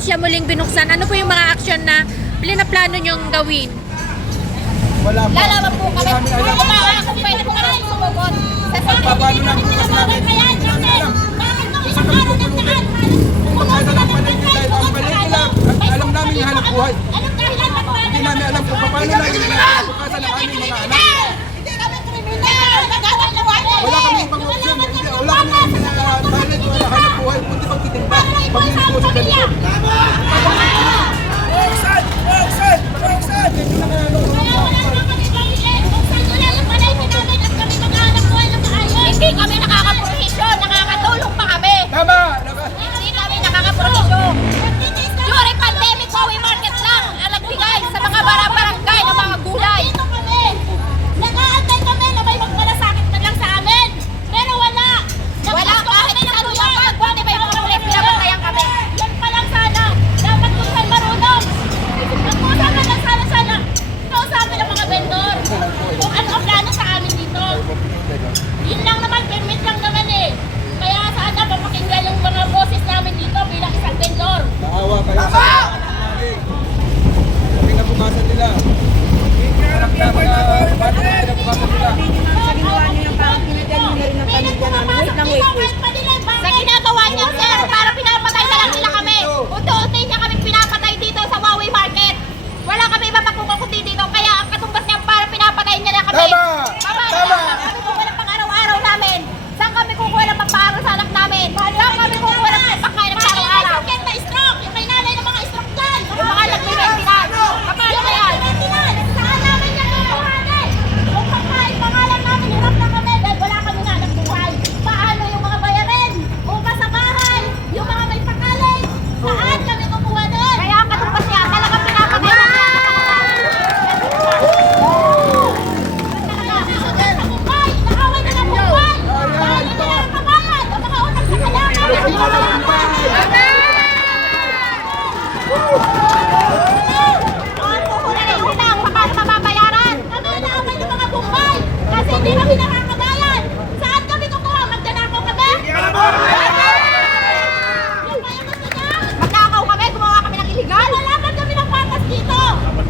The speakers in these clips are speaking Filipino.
matapos siya muling binuksan, ano po yung mga aksyon na plano nyong gawin? Wala pa. Lalaban po kami. Hindi namin alam. Kung pwede po kami sumugod. Sa Paano lang bukas namin? Hindi namin alam. Isa kami pupulutin. Kung ano lang palengke tayo, ang palengke lang. Alam namin yung hanap buhay. Anong dahilan ba? Hindi namin alam kung paano lang yung bukasan ng aming mga anak. Hindi kami kriminal. Nagawal na wala. Wala kami ibang opsyon. Wala kami talent wala hanap buhay. Kundi pagtitimpa. Paglilito sa ganito. Buksan! Buksan! Buksan! Hindi kami nakakaprohisyon, nakakatulong pa kami. Tama! Hindi kami nakakaprohisyon. During pandemic, Wawi Market lang ang nagbigay sa mga barangay ng mga gulay. Dito kami, nag-aantay kami na may magmalasakit na lang sa amin. Pero wala. Wala kahit ano yung pagwani may mga ulit pinabantayan kami. Yan pa lang sana. Dapat kung saan marunong. Nagpusapan lang sana. Kausapan ng mga vendor. Kung ano ang plano sa amin dito. Yun lang naman, permit lang naman eh. Kaya sana papakinggan yung mga boses namin dito bilang isang vendor. Naawa ka lang sa kami nabukasan nila. Alam na mga paano na nabukasan nila. Sa ginagawa niya, sir, para pinapatay na lang nila kami. Unti-unti niya kami pinapatay dito sa Wawi Market. Wala kami mapagkukundi dito, kaya ang katumbas niya para pinapatay niya na kami. Tama! Tama! Kami kukuha ng pang-araw-araw namin. Saan kami kukuha ng pang-araw sa anak namin? Saan kami kukuha ng pagkain ng araw-araw? Yung may stroke, yung may nanay ng mga stroke dyan. Yung mga nagme-maintenance. Paano ba yan? Saan namin yan kukuhanin? Kung pagkain pangalan namin, hirap na kami dahil wala kami nga ng buhay. Paano yung mga bayarin? Bukas sa bahay, yung mga may pakalit. Saan kami kukuha doon? Kaya ang katumbas niya, talagang pinapatay na niya. Hindi kami nakakabayan. Saan kami kukuha? Magdanakaw kami? Yung kaya gusto niya? Magnakaw kami? Gumawa kami ng illegal? Walaman kami ng patas dito.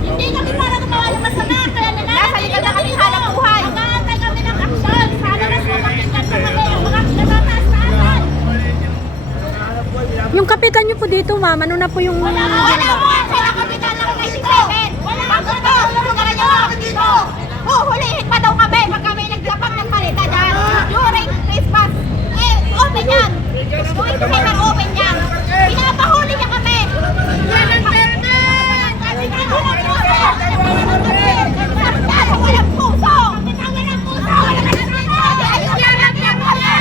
Hindi kami para gumawa ng masama. Kaya nasa likod na kami hanap buhay. Mag-aantay kami ng aksyon. Sana mas mapakinggan pa kami ang mga kinatataas-taasan. Yung kapitan nyo po dito, ma'am, ano na po yung... Wala mo! Wala kapitan ng 97! Wala ako to! Tulungan nyo kami dito! Huhulihin pa daw kami pag kami naglapag ng malita dyan. During Christmas, open yan. During December, open yan. Pinapahuli niya kami. Yan ang permit! Walang puso! Walang puso! Ayun yan ang pala!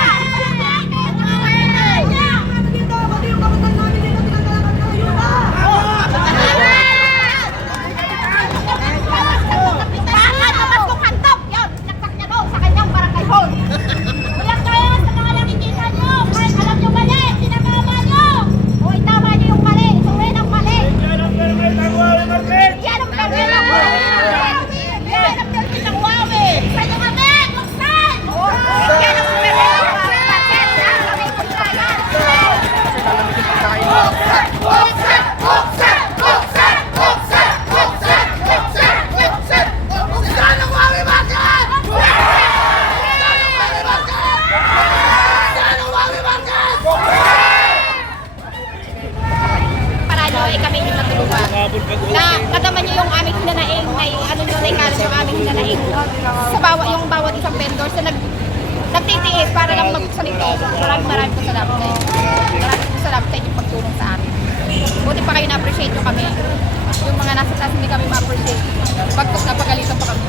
Na kataman niyo yung aming hinanaing, may ano nyo, naikalan yung aming hinanaing sa yung bawat isang vendor sa nagtitiis para lang magsalito. Maraming po salamat kayo. Maraming po salamat sa inyong pagtulong sa amin. Buti pa kayo na-appreciate nyo kami. Yung mga nasa taas hindi kami ma-appreciate. Pagkos na pagalitan pa kami.